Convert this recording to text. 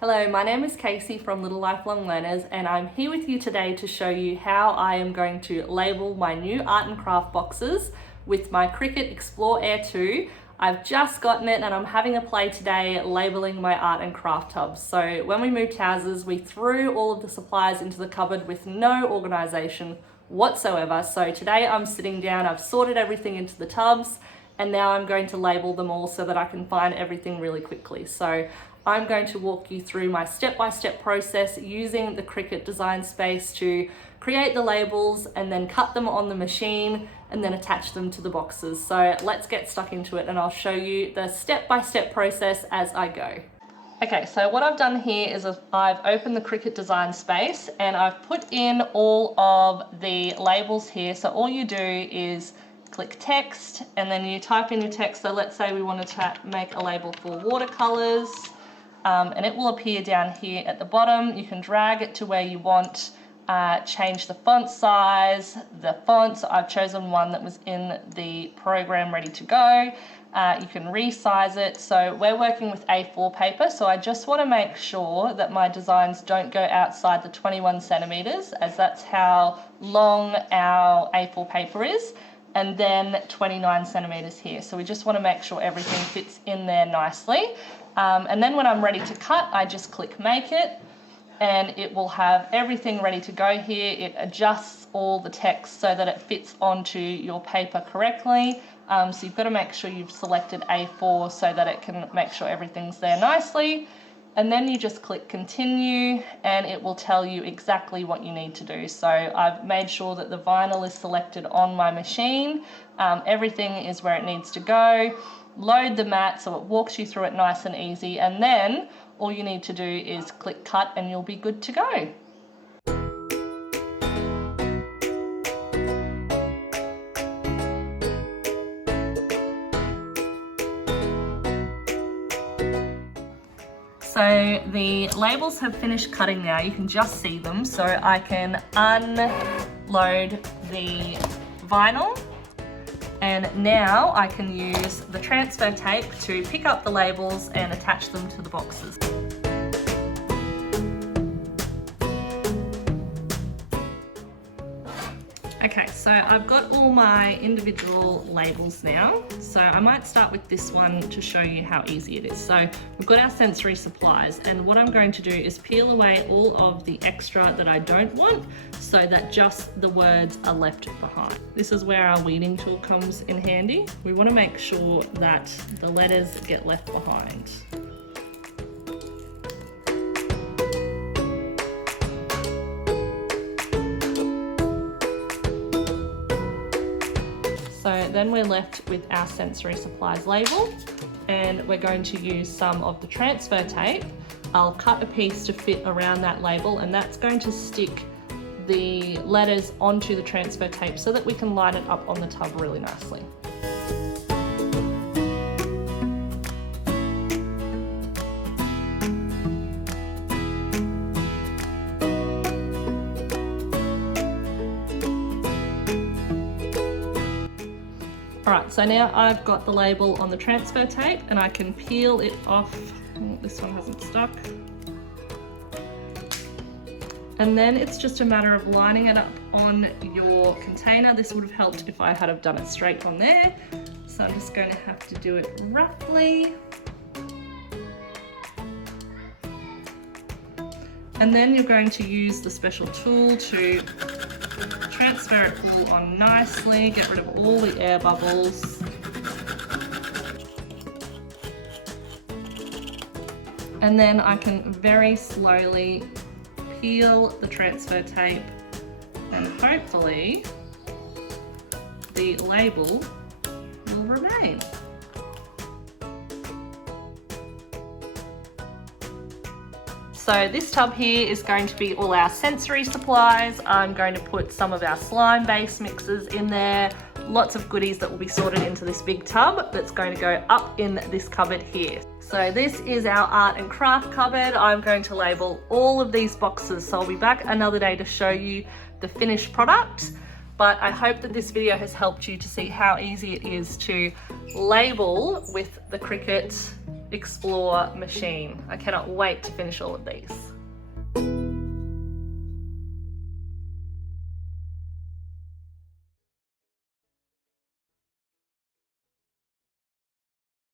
Hello, my name is Casey from Little Lifelong Learners, and I'm here with you today to show you how I am going to label my new art and craft boxes with my Cricut Explore Air 2. I've just gotten it and I'm having a play today labeling my art and craft tubs. So when we moved houses, we threw all of the supplies into the cupboard with no organisation whatsoever. So today I'm sitting down, I've sorted everything into the tubs, and now I'm going to label them all so that I can find everything really quickly. So I'm going to walk you through my step-by-step process using the Cricut design space to create the labels and then cut them on the machine and then attach them to the boxes. So let's get stuck into it and I'll show you the step-by-step process as I go. Okay, so what I've done here is I've opened the Cricut design space and I've put in all of the labels here. So all you do is click text and then you type in your text. So let's say we want to make a label for watercolors. And it will appear down here at the bottom. You can drag it to where you want, change the font size, the font. So I've chosen one that was in the program ready to go. You can resize it. So we're working with A4 paper, so I just want to make sure that my designs don't go outside the 21 centimeters, as that's how long our A4 paper is, and then 29 centimeters here. So we just want to make sure everything fits in there nicely. And then when I'm ready to cut, I just click make it and it will have everything ready to go here. It adjusts all the text so that it fits onto your paper correctly. So you've got to make sure you've selected A4 so that it can make sure everything's there nicely. And then you just click continue and it will tell you exactly what you need to do. So I've made sure that the vinyl is selected on my machine. Everything is where it needs to go. Load the mat so it walks you through it nice and easy, and then all you need to do is click cut and you'll be good to go. So the labels have finished cutting now. You can just see them. So I can unload the vinyl. And now I can use the transfer tape to pick up the labels and attach them to the boxes. Okay, so I've got all my individual labels now. So I might start with this one to show you how easy it is. So we've got our sensory supplies, and what I'm going to do is peel away all of the extra that I don't want so that just the words are left behind. This is where our weeding tool comes in handy. We want to make sure that the letters get left behind. So then we're left with our sensory supplies label, and we're going to use some of the transfer tape. I'll cut a piece to fit around that label, and that's going to stick the letters onto the transfer tape so that we can line it up on the tub really nicely. Alright, so now I've got the label on the transfer tape and I can peel it off. Oh, this one hasn't stuck. And then it's just a matter of lining it up on your container. This would have helped if I had have done it straight on there. So I'm just going to have to do it roughly. And then you're going to use the special tool to transfer it all on nicely, get rid of all the air bubbles. And then I can very slowly peel the transfer tape and hopefully the label will remain. So this tub here is going to be all our sensory supplies. I'm going to put some of our slime base mixes in there, lots of goodies that will be sorted into this big tub that's going to go up in this cupboard here. So this is our art and craft cupboard. I'm going to label all of these boxes. So I'll be back another day to show you the finished product. But I hope that this video has helped you to see how easy it is to label with the Cricut Explore machine. I cannot wait to finish all of these.